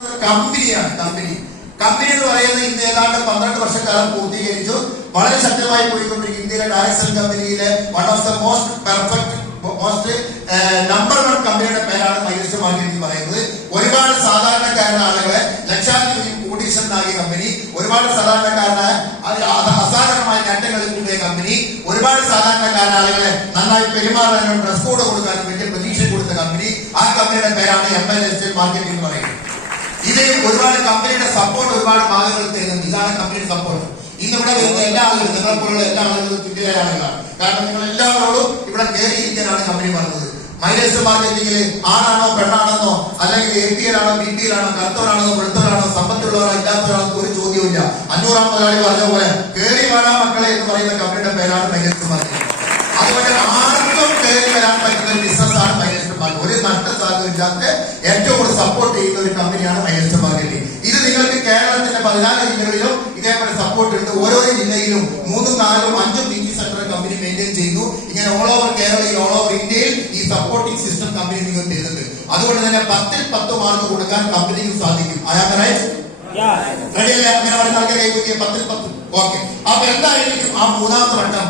Company എന്ന് പറയുന്നത് ഇന്ന് ഏതാണ്ട് 12 വർഷക്കാലം പൂർത്തീകരിച്ചു. വളരെ ശക്തമായി പോയിക്കൊണ്ടിരിക്കും. ഇന്ത്യയിലെ ഡയറക്ഷൻ കമ്പനിയിലെ one of the most number 1 കമ്പനിയുടെ പേരാണ് മൈൽസ്റ്റോൺ മാർക്കറ്റിംഗ് എന്ന് പറയുന്നത്. ഒരുപാട് സാധാരണക്കാരായ ആളുകളെ ലക്ഷാധിപതി കോടീശ്വരനാകിയ കമ്പനി, ഒരുപാട് സാധാരണക്കാരനായ അസാധാരണമായ നേട്ടങ്ങളിൽ കൂടിയ കമ്പനി, ഒരുപാട് സാധാരണക്കാരായ ആളുകളെ നന്നായി പെരുമാറാനും ഡ്രസ് കോഡ് കൊടുക്കാനും വലിയ പ്രതീക്ഷ കൊടുത്ത കമ്പനി. ആ കമ്പനിയുടെ പേരാണ് മൈൽസ്റ്റോൺ മാർക്കറ്റിംഗ് എന്ന് പറയുന്നത്. ഇത് ഒരുപാട് കമ്പനിയുടെ സപ്പോർട്ട് ഒരുപാട് ഭാഗങ്ങൾ തരുന്നുണ്ട്. ഇതാണ് കമ്പനിയുടെ സപ്പോർട്ട്. ഇന്ന് ഇവിടെ വരുന്ന എല്ലാ ആളുകളും, നിങ്ങളെപ്പോലുള്ള എല്ലാ ആളുകളും തുല്യരായ ആളുകളാണ്. കാരണം നിങ്ങൾ എല്ലാവരോടും ഇവിടെ കയറിയിരിക്കാനാണ് കമ്പനി പറഞ്ഞത്. മൈൽസ്റ്റോൺ മാർക്കറ്റിംഗിൽ ആണാണോ പെണ്ണാണെന്നോ അല്ലെങ്കിൽ APL ആണോ BPL ആണോ കറുത്തവരാണോ വെളുത്തവരാണോ സമ്പത്തുള്ളവരോ ഇല്ലാത്തവരാണോ ഒരു ചോദ്യമില്ല. 500-ാം മുതലാളി പറഞ്ഞ പോലെ കയറി വരാൻ മക്കളെ എന്ന് പറയുന്ന കമ്പനിയുടെ പേരാണ് മൈൽസ്റ്റോൺ മാർക്കറ്റിംഗ്. അതുപോലെ ആർക്കും കയറി വരാൻ പറ്റുന്ന ഒരു ബിസിനസ്സാണ് മൈൽസ്റ്റോൺ മാർക്കറ്റിംഗ്. ഒരു നഷ്ടസാധ്യത ഇല്ലാത്ത ഏറ്റവും കൂടുതൽ സപ്പോർട്ട് ചെയ്യുന്ന ഒരു കമ്പനിയാണ് മൈൽസ്റ്റോൺ മാർക്കറ്റിംഗ്. ഇത് നിങ്ങൾക്ക് കേരളത്തിന്റെ 14 ജില്ലകളിലും ഇതേപോലെ സപ്പോർട്ട് ഉണ്ട്. ഓരോ ജില്ലയിലും 3, 4, 5 BT സെന്റർ കമ്പനി മെയിൻറ്റെയിൻ ചെയ്യുന്നു. ഇങ്ങനെ ഓൾ ഓവർ കേരളയിൽ, ഓൾ ഓവർ ഇന്ത്യയിൽ ഈ സപ്പോർട്ടിംഗ് സിസ്റ്റം കമ്പനി നിങ്ങൾ തരുന്നുണ്ട്. അതുകൊണ്ട് തന്നെ 10-ൽ 10 മാർക്ക് കൊടുക്കാൻ കമ്പനിക്ക് സാധിക്കും. റെഡിയല്ലേ? അങ്ങനെ പറഞ്ഞ ആൾക്കാർ കൈവയ്ക്കുക 10-ൽ 10. ഓക്കെ. അപ്പൊ എന്തായിരിക്കും ആ 3ാമത്തെ വട്ടം?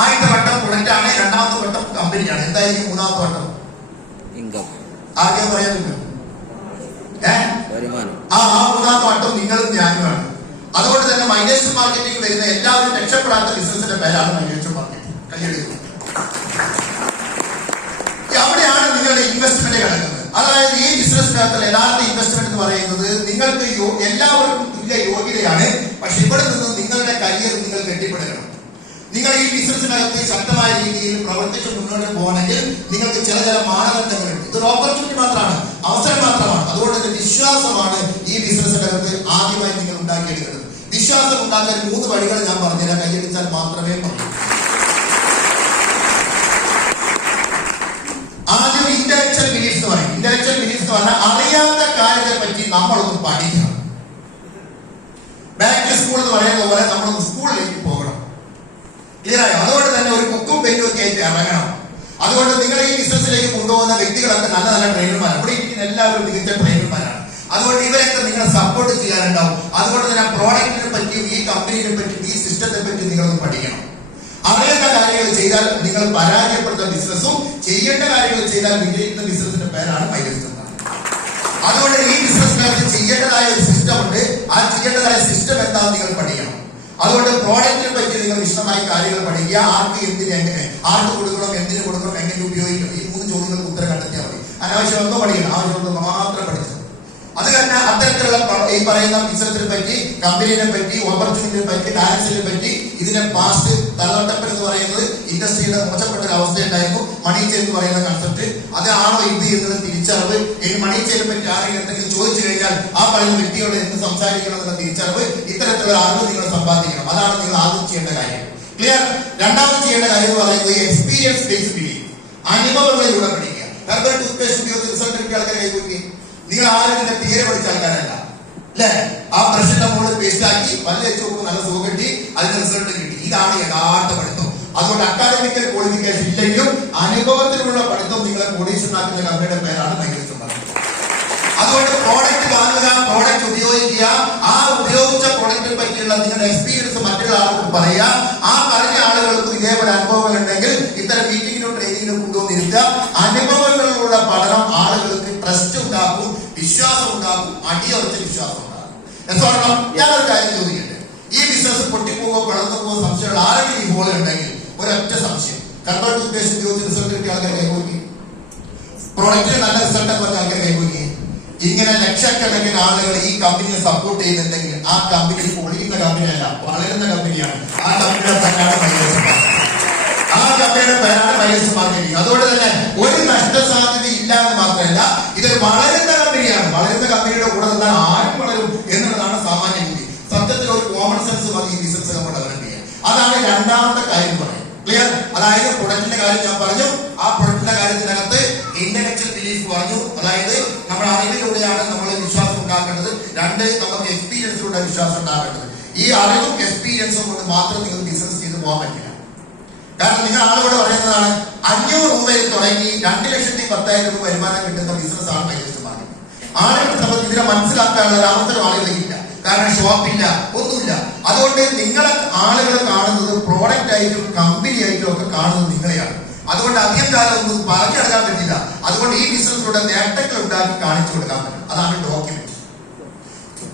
ആദ്യത്തെ വട്ടം പ്രൊഡക്റ്റ് ആണ്, 2ാമത്തെ വട്ടം കമ്പനിയാണ്. എന്തായിരിക്കും 3ാമത്തെ വട്ടം? ആദ്യം പറയാൻ പറ്റും. ആ 3ാമത്തെ വട്ടം നിങ്ങളും ഞാനുമാണ്. അതുകൊണ്ട് തന്നെ മൈൽസ്റ്റോൺ മാർക്കറ്റിംഗ് വരുന്ന എല്ലാവരും രക്ഷപ്പെടാത്ത ബിസിനസിന്റെ പേരാണ് മൈൽസ്റ്റോൺ മാർക്കറ്റിംഗ്. കൈയെടുക്കുക. അവിടെയാണ് നിങ്ങളുടെ ഇൻവെസ്റ്റ്മെന്റ് കിടക്കുന്നത്. അതായത് ഈ ബിസിനസ്സിനകത്ത് യഥാർത്ഥ ഇൻവെസ്റ്റ്മെന്റ് എന്ന് പറയുന്നത് നിങ്ങൾക്ക് എല്ലാവർക്കും തുല്യ യോഗ്യതയാണ്. പക്ഷെ ഇവിടെ നിന്ന് നിങ്ങളുടെ കരിയർ നിങ്ങൾ കെട്ടിപ്പടുക്കണം. നിങ്ങൾ ഈ ബിസിനസ്സിനകത്ത് ശക്തമായ രീതിയിൽ പ്രവർത്തിച്ച് മുന്നോട്ട് പോകണമെങ്കിൽ നിങ്ങൾക്ക് ചില മാനദണ്ഡങ്ങളുണ്ട്. ഇതൊരു ഓപ്പർച്യൂണിറ്റി മാത്രമാണ്, അവസരം മാത്രമാണ്. അതുകൊണ്ട് തന്നെ വിശ്വാസമാണ് ഈ ബിസിനസ്സിനകത്ത് ആദ്യമായി നിങ്ങൾ ഉണ്ടാക്കിയെടുക്കുന്നത്. വിശ്വാസം ഉണ്ടാക്കാൻ 3 വഴികൾ ഞാൻ പറഞ്ഞുതരാം. കൈയടിച്ചാൽ മാത്രമേ പറയൂ. ആദ്യം ഇന്റലക്ച്വൽ ബിലീഫ്സ് എന്ന് പറയും. ഇന്റലക്ച്വൽ ബിലീഫ്സ് എന്ന് പറഞ്ഞാൽ അറിയാത്ത കാര്യത്തെ പറ്റി നമ്മളൊന്ന് പഠിക്കണം. ബാക്ക് ടു സ്കൂൾ എന്ന് പറയുന്ന പോലെ നമ്മളൊന്ന് സ്കൂളിലേക്ക് പോകണം. ക്ലിയറായോ? അതുകൊണ്ട് തന്നെ ഒരു ബുക്കും പെന്നും ഒക്കെ ആയിട്ട് ഇറങ്ങണം. അതുകൊണ്ട് നിങ്ങൾ ഈ ബിസിനസ്സിലേക്ക് കൊണ്ടുപോകുന്ന വ്യക്തികളൊക്കെ നല്ല നല്ല ട്രെയിനർമാരാണ്. ഇവിടെ ഇരിക്കുന്ന എല്ലാവരും മികച്ച ട്രെയിനർമാരാണ്. അതുകൊണ്ട് ഇവരൊക്കെ നിങ്ങളെ സപ്പോർട്ട് ചെയ്യാനുണ്ടാവും. അതുകൊണ്ട് തന്നെ പ്രോഡക്റ്റിനെ പറ്റിയും ഈ കമ്പനിയെ പറ്റിയും ഈ സിസ്റ്റത്തെ പറ്റിയും നിങ്ങളൊന്ന് പഠിക്കണം. അറിയേണ്ട കാര്യങ്ങൾ ചെയ്താൽ നിങ്ങൾ പരാജയപ്പെടുന്ന ബിസിനസ്സും ചെയ്യേണ്ട കാര്യങ്ങൾ ചെയ്താൽ വിജയിക്കുന്ന ബിസിനസിന്റെ പേരാണ് മൈൽസ്റ്റോൺ. അതുകൊണ്ട് ഈ ബിസിനസ്സിനകത്ത് ചെയ്യേണ്ടതായ ഒരു സിസ്റ്റം ഉണ്ട്. ആ ചെയ്യേണ്ടതായ സിസ്റ്റം എന്താണെന്ന് നിങ്ങൾ പഠിക്കണം. അതുകൊണ്ട് പ്രോഡക്റ്റിനെ പറ്റി നിങ്ങൾ വിശദമായി കാര്യങ്ങൾ പഠിക്കുക. ആർക്ക് എന്തിന് എങ്ങനെ, ആർക്ക് കൊടുക്കണം, എന്തിനു കൊടുക്കണം, എങ്ങനെ ഉപയോഗിക്കണം, ഈ 3 ചോദ്യങ്ങൾക്ക് ഉത്തരം കണ്ടെത്തിയാൽ മതി. അനാവശ്യം ഒന്നും പഠിക്കണം, ആവശ്യമുള്ളത് മാത്രം പഠിച്ചു. അത് തന്നെ അത്തരത്തിലുള്ള ഈ പറയുന്ന ബിസിനസിനെ പറ്റി, കമ്പനിയെ പറ്റി, ഓപ്പർച്യൂണിറ്റിയെ പറ്റി, ഡയറക്ഷനെ പറ്റി, ഇതിന്റെ പാസ്റ്റ് തലതൊട്ടപ്പൻ എന്ന് പറയുന്നത് ഇൻഡസ്ട്രിയുടെ മോശപ്പെട്ട ഒരു അവസ്ഥയുണ്ടായിരുന്നു. മണി ചെയിൻ എന്ന് പറയുന്ന കൺസെപ്റ്റ് അതാണോ ഇത് എന്നത് തിരിച്ചറിവ്. ഇനി മണി ചെയിനെ പറ്റി ആരെങ്കിലും എന്തെങ്കിലും ചോദിച്ചു കഴിഞ്ഞാൽ ആ പറയുന്ന വ്യക്തിയോട് എന്ത് സംസാരിക്കണം എന്നുള്ള തിരിച്ചറിവ്, ഇത്തരത്തിലുള്ള അറിവ് നിങ്ങൾ സമ്പാദിക്കണം. അതാണ് നിങ്ങൾ ആദ്യം ചെയ്യേണ്ട കാര്യം. ക്ലിയർ? രണ്ടാമത് ചെയ്യേണ്ട കാര്യം എന്ന് പറയുന്നത് എക്സ്പീരിയൻസ് ബേസ്ഡ് ബിലീഫ്. അനുഭവങ്ങളിലൂടെ പഠിക്കുക. ഹെർബൽ ടൂത്ത് പേസ്റ്റ് ഉപയോഗിച്ച് റിസൾട്ട് കിട്ടിയ ആൾക്കാരെ കൈവയ്ക്കുക. നിങ്ങൾ ആരും ഇതിന്റെ തീരെ പഠിച്ച ആൾക്കാരല്ല അല്ലെ? ആ ബ്രഷിന്റെ മുകളിൽ പേസ്റ്റ് ആക്കി പല്ല് വെച്ച് നോക്കുമ്പോൾ നല്ല സുഖം കിട്ടി, അതിന്റെ റിസൾട്ട് കിട്ടി. ഇതാണ് യഥാർത്ഥ പഠിത്തം. അതുകൊണ്ട് അക്കാദമിക്കൽ ക്വാളിഫിക്കേഷൻ ഇല്ലെങ്കിലും അനുഭവത്തിലുള്ള പഠിത്തം നിങ്ങളെ കോടീശ്വരനാക്കുന്ന കമ്പനിയുടെ പേരാണ് മൈൽസ്റ്റോൺ മാർക്കറ്റിംഗ്. അതുകൊണ്ട് പ്രോഡക്റ്റ് വാങ്ങുക, പ്രോഡക്റ്റ് ഉപയോഗിക്കുക. ആ ഉപയോഗിച്ച പ്രോഡക്റ്റിനെ പറ്റിയുള്ള നിങ്ങളുടെ എക്സ്പീരിയൻസ് മറ്റുള്ള ആളുകൾക്ക് പറയുക. ആ പറഞ്ഞ ആളുകൾക്ക് ഇതേപോലെ അനുഭവങ്ങൾ ഉണ്ടെങ്കിൽ ഇത്തരം മീറ്റിങ്ങിനോ ട്രെയിനിങ്ങിനോ കൊണ്ടുവന്നിരുത്തുക. അനുഭവങ്ങളിലുള്ള പഠനം ആളുകൾക്ക് ട്രസ്റ്റ് ഉണ്ടാക്കും, വിശ്വാസം ഉണ്ടാക്കും, അടിയുറച്ച വിശ്വാസം ഉണ്ടാകും. ഞാനൊരു കാര്യം ചോദിക്കട്ടെ. ഈ ബിസിനസ് പൊട്ടിപ്പോകോ വളർന്നു പോകുന്ന സംശയമുള്ള ആരെങ്കിലും ഈ ഹോളിൽ ഉണ്ടെങ്കിൽ ഒരൊറ്റ സംശയം, ഹെർബൽ ടൂത്ത് പേസ്റ്റ് ഉപയോഗിച്ച് റിസൾട്ട് കിട്ടിയ ആൾക്കാർ കൈവയ്ക്കും, പ്രോഡക്റ്റിന് നല്ല റിസൾട്ട് എന്ന് പറഞ്ഞ ആൾക്കാർ കൈവയ്ക്കും. ഇങ്ങനെ ലക്ഷക്കണക്കിന് ആളുകൾ ഈ കമ്പനിയെ സപ്പോർട്ട് ചെയ്യുന്നുണ്ടെങ്കിൽ ആ കമ്പനി പൊളിക്കുന്ന കമ്പനിയല്ല, വളരുന്ന കമ്പനിയാണ്. ആ കമ്പനിയുടെ പേരാണ് മൈൽസ്റ്റോൺ. ആ കമ്പനിയുടെ പേരാണ് മൈൽസ്റ്റോൺ മാർക്കറ്റിംഗ്. അതുകൊണ്ട് തന്നെ ഒരു നഷ്ടസാധ്യത ഇല്ലാന്ന് മാത്രമല്ല, ഇതൊരു വളരുന്ന കമ്പനിയാണ്. വളരുന്ന കമ്പനിയുടെ കൂടെ നിന്നാൽ ആരും വളരും എന്നുള്ളതാണ് സാമാന്യ ബുദ്ധി. സത്യത്തിൽ ഒരു കോമൺ സെൻസ് മതി ഈ ബിസിനസ് നമ്മൾ ഡെവലപ്പ് ചെയ്യാൻ. അതാണ് രണ്ടാമത്തെ കാര്യം പറയുന്നത്. ക്ലിയർ? അതായത് പ്രൊഡക്റ്റിന്റെ കാര്യം ഞാൻ പറഞ്ഞു. ആ പ്രൊഡക്റ്റിന്റെ കാര്യത്തിനകത്ത് ഇന്റലക്ച്വൽ ബിലീഫ് പറഞ്ഞു. അതായത് നമ്മുടെ അറിവിലൂടെയാണ് നമ്മൾ വിശ്വാസം ഉണ്ടാക്കേണ്ടത്. 2, നമുക്ക് എക്സ്പീരിയൻസിലൂടെ വിശ്വാസം ഉണ്ടാക്കേണ്ടത്. ഈ അറിവും എക്സ്പീരിയൻസും കൊണ്ട് മാത്രം നിങ്ങൾ ബിസിനസ് ചെയ്ത് പോകാൻ പറ്റില്ല. കാരണം നിങ്ങൾ ആളുകളോട് പറയുന്നതാണ് 500 രൂപയിൽ തുടങ്ങി 2,10,000 രൂപ വരുമാനം കിട്ടുന്ന ബിസിനസ്സാണ് മൈൽസ്റ്റോൺ മാർക്കറ്റിംഗ്. ആളുകളെ സംബന്ധിച്ച് ഇതിനെ മനസ്സിലാക്കാനുള്ള ഒരു അവസരം ആളുകളില്ല. കാരണം ഷോപ്പില്ല, ഒന്നുമില്ല. അതുകൊണ്ട് നിങ്ങളെ ആളുകൾ കാണുന്നത് പ്രോഡക്റ്റ് ആയിട്ടും കമ്പനി ആയിട്ടും ഒക്കെ കാണുന്നത് നിങ്ങളെയാണ്. അതുകൊണ്ട് അധികം കാലം ഒന്നും പറഞ്ഞെടുക്കാൻ പറ്റില്ല. അതുകൊണ്ട് ഈ ബിസിനസ്സിലൂടെ നേട്ടങ്ങൾ ഉണ്ടാക്കി കാണിച്ചു കൊടുക്കാൻ പറ്റും. അതാണ് ഡോക്യുമെന്റ്,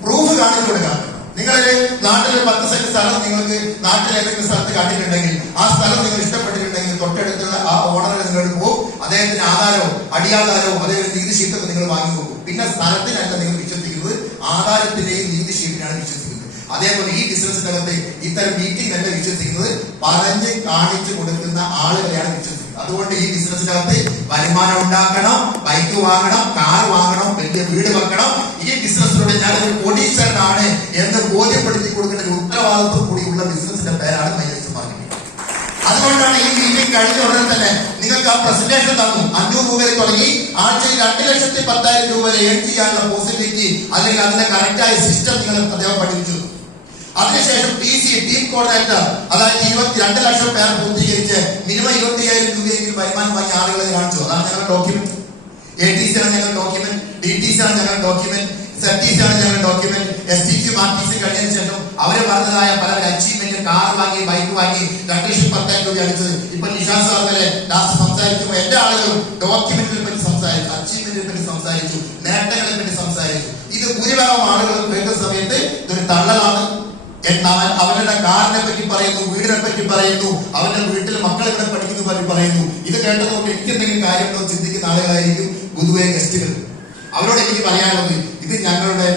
പ്രൂഫ് കാണിച്ചു കൊടുക്കാൻ പറ്റും. നിങ്ങളൊരു നാട്ടിലെ 10 സെന്റ് സ്ഥലം നിങ്ങൾക്ക് നാട്ടിലെ ഏതെങ്കിലും സ്ഥലത്ത് കണ്ടിട്ടുണ്ടെങ്കിൽ, ആ സ്ഥലം നിങ്ങൾ ഇഷ്ടപ്പെട്ടിട്ടുണ്ടെങ്കിൽ തൊട്ടടുത്തുള്ള ആ ഓണറെ നിങ്ങൾ പോകും, അദ്ദേഹത്തിന് ആധാരവും അടിയാധാരവും അതേപോലെ നികുതി ഷീറ്റൊക്കെ നിങ്ങൾ വാങ്ങി പോകും. പിന്നെ സ്ഥലത്തിനല്ല നിങ്ങൾ വിശ്വസിക്കുന്നത്, ആധാരത്തിന്റെയും നികുതി ഷീറ്റിനാണ് വിശ്വസിക്കുന്നത്. അതേപോലെ ഈ ബിസിനസ്സിനകത്ത് ഇത്തരം മീറ്റിംഗ് അല്ല വിശ്വസിക്കുന്നത്, പറഞ്ഞ് കാണിച്ചു കൊടുക്കുന്ന ആളുകളെയാണ് വിശ്വസിക്കുന്നത്. അതുകൊണ്ട് ഈ ബിസിനസ്സിനകത്ത് വരുമാനം ഉണ്ടാക്കണം, ബൈക്ക് വാങ്ങണം, കാർ വാങ്ങണം, വലിയ വീട് വെക്കണം. ഈ ബിസിനസ്സിലൂടെ ഞാനൊരു കോടീശ്വരനാണ് എന്ന് ബോധ്യപ്പെടുത്തി കൊടുക്കുന്ന ഒരു ഉത്തരവാദിത്വം കൂടിയുള്ള ബിസിനസിന്റെ പേരാണ് മൈലേജ് മാർക്കറ്റിംഗ്. അതുകൊണ്ടാണ് ഈ മീറ്റിംഗ് കഴിഞ്ഞ ഉടനെ തന്നെ നിങ്ങൾക്ക് ആ പ്രസന്റേഷൻ തന്നു. 500 രൂപയിൽ തുടങ്ങി ആഴ്ചയിൽ 2,10,000 രൂപ വരെ ഏൺ ചെയ്യാനുള്ള പോസിബിലിറ്റി അല്ലെങ്കിൽ അതിന്റെ കറക്റ്റായ സിസ്റ്റം നിങ്ങൾ അദ്ദേഹം പഠിപ്പിച്ചു. അതിനുശേഷം TC ടീം കോർഡിനേറ്റർ, അതായത് 22 ലക്ഷം പേർ പൂർത്തീകരിച്ച് മിനിമം 25,000 രൂപയെങ്കിലും വരുമാനം വാങ്ങിയ ആളുകളെ കാണിച്ചു. അതാണ് ഞങ്ങളുടെ ഡോക്യുമെന്റ്. ATC ആണ് ഞങ്ങളുടെ ഡോക്യുമെന്റ്, DTC ആണ് ഞങ്ങളുടെ ഡോക്യുമെന്റ്, ZTC ആണ് ഞങ്ങളുടെ ഡോക്യുമെന്റ്. STC RTC കഴിഞ്ഞതിന് ശേഷം അവര് പറഞ്ഞതായ പല അച്ചീവ്മെന്റ്, കാർ വാങ്ങി, ബൈക്ക് വാങ്ങി 2,10,000 രൂപ അടിച്ചത്. ഇപ്പൊ നിഷാൻ സാർ വരെ ലാസ്റ്റ് സംസാരിക്കുമ്പോൾ എന്റെ ആളുകളും ഡോക്യുമെന്റിനെ പറ്റി സംസാരിച്ചു, അച്ചീവ്മെന്റിനെ പറ്റി സംസാരിച്ചു, നേട്ടങ്ങളെ പറ്റി സംസാരിച്ചു. ഇത് ഭൂരിഭാഗം ആളുകളും കേൾക്കുന്ന സമയത്ത് ഇതൊരു തള്ളലാണ്. അവരുടെ കാറിനെ പറ്റി പറയുന്നു, വീടിനെ പറ്റി പറയുന്നു, അവരുടെ വീട്ടിൽ മക്കൾ ഇവിടെ പഠിക്കുന്ന പറ്റി പറയുന്നു. ഇത് കേട്ടതുകൊണ്ട് എനിക്ക് എന്തെങ്കിലും കാര്യങ്ങളോ ചിന്തിക്കുന്ന ആളുകളായിരിക്കും പൊതുവെ ഗസ്റ്റുകൾ. അവരോട് എനിക്ക് പറയാനുള്ളത്, ഇത് ഞങ്ങളുടെ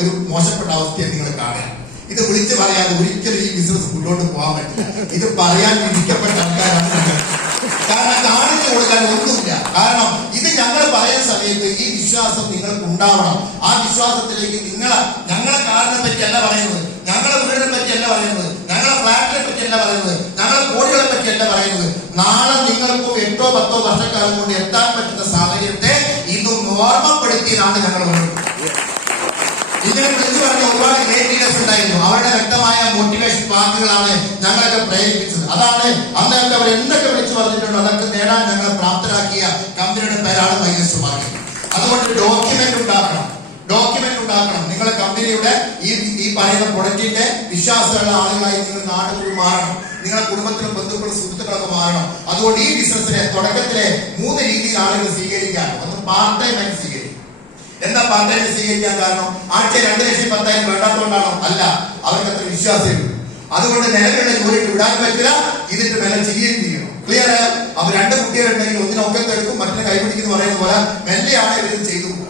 ഒരു മോശപ്പെട്ട അവസ്ഥയെ നിങ്ങൾ കാണുക. ഇത് വിളിച്ച് പറയാതെ ഒരിക്കലും ഈ ബിസിനസ് മുന്നോട്ട് പോകാൻ പറ്റില്ല. ഇത് പറയാൻ വിധിക്കപ്പെട്ട ആൾക്കാരാണ് ഞങ്ങൾ. കാരണം കാണിച്ചു കൊടുക്കാൻ ഒന്നുമില്ല. കാരണം ഇത് ഞങ്ങൾ പറയുന്ന സമയത്ത് ഈ വിശ്വാസം നിങ്ങൾക്ക് ഉണ്ടാവണം. ആ വിശ്വാസത്തിലേക്ക് ഞങ്ങളെ കാറിനെ പറ്റിയല്ല പറയുന്നത്, ഞങ്ങളെ വീടിനെ പറ്റിയല്ല പറയുന്നത്, ഞങ്ങളെ ഫ്ലാറ്റിനെ പറ്റിയല്ല പറയുന്നത്, ഞങ്ങളെ കോടികളെ പറ്റിയല്ല പറയുന്നത്. നാളെ നിങ്ങൾക്കും 8 or 10 വർഷക്കാലം കൊണ്ട് എത്താൻ പറ്റുന്ന സാഹചര്യത്തെ ഇത് ഓർമ്മപ്പെടുത്തിയതാണ് ഞങ്ങൾ പറയുന്നത്. ഇങ്ങനെ വിളിച്ചു പറഞ്ഞ ഒരുപാട് ഗ്രേറ്റ് ലീഡേഴ്സ് ഉണ്ടായിരുന്നു. അവരുടെ വ്യക്തമായ മോട്ടിവേഷൻ വാക്കുകളാണ് ഞങ്ങളൊക്കെ പ്രേരിപ്പിച്ചത്. അതാണ് അന്നൊക്കെ അവർ എന്തൊക്കെ വിളിച്ചു പറഞ്ഞിട്ടുണ്ടോ അതൊക്കെ നേടാൻ ഞങ്ങളെ പ്രാപ്തരാക്കിയ കമ്പനിയുടെ പേരാണ് മൈലേജ് മാർക്കറ്റിംഗ്. അതുകൊണ്ട് ഡോക്യുമെന്റ് ഉണ്ടാക്കണം. നിങ്ങളെ കമ്പനിയുടെ ഈ പറയുന്ന പ്രൊഡക്റ്റിന്റെ വിശ്വാസമുള്ള ആളുകളായി നിങ്ങൾ നാടുകളിൽ മാറണം. നിങ്ങളുടെ കുടുംബത്തിലും ബന്ധുക്കളും സുഹൃത്തുക്കളൊക്കെ മാറണം. അതുകൊണ്ട് ഈ ബിസിനസ്സിനെ തുടക്കത്തിലെ 3 രീതിയിൽ ആളുകൾ സ്വീകരിക്കാൻ. ഒന്ന് പാർട്ട് ടൈം ആയിട്ട് സ്വീകരിക്കും. എന്താ പാർട്ട് ടൈം സ്വീകരിക്കാൻ കാരണം? ആഴ്ച 2,10,000 വേണ്ടാത്തതുകൊണ്ടാണോ? അല്ല, അവർക്ക് അത്ര വിശ്വാസമുണ്ട്. അതുകൊണ്ട് നിലവിലുള്ള ജോലിക്ക് വിടാൻ പറ്റില്ല, ഇതിന്റെ വില ചെയ്യുകയും ചെയ്യണം. ക്ലിയർ ആയോ? അവർ 2 കുട്ടികളുണ്ടെങ്കിൽ ഒന്നിനൊക്കെ എടുക്കും, മറ്റൊരു കൈപിടിക്കുന്നു പറയുന്ന പോലെ മെല്ലെയാണ് ഇവരും ചെയ്തു പോകുക.